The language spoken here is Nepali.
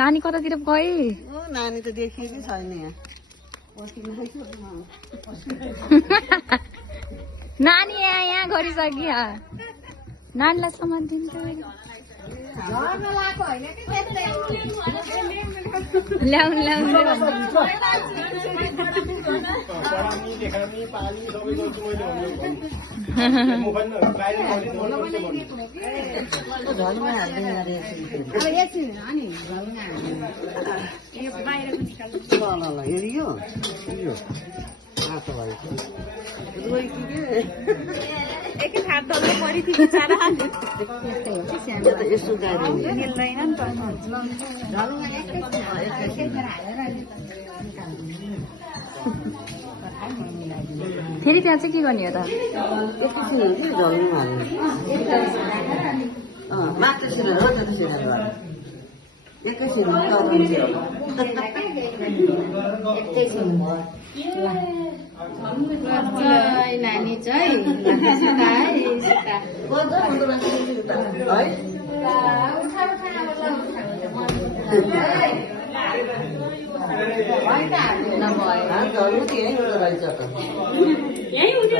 नानी कतातिर गए? नानी त देखिएकै छैन यहाँ। नानी यहाँ गरिसक्यो। नानीलाई सामान दिन्छ। ल्याउनु ल्याउनु फेरि त्यहाँ चाहिँ के गर्ने हो त? नानी चाहिँ नभए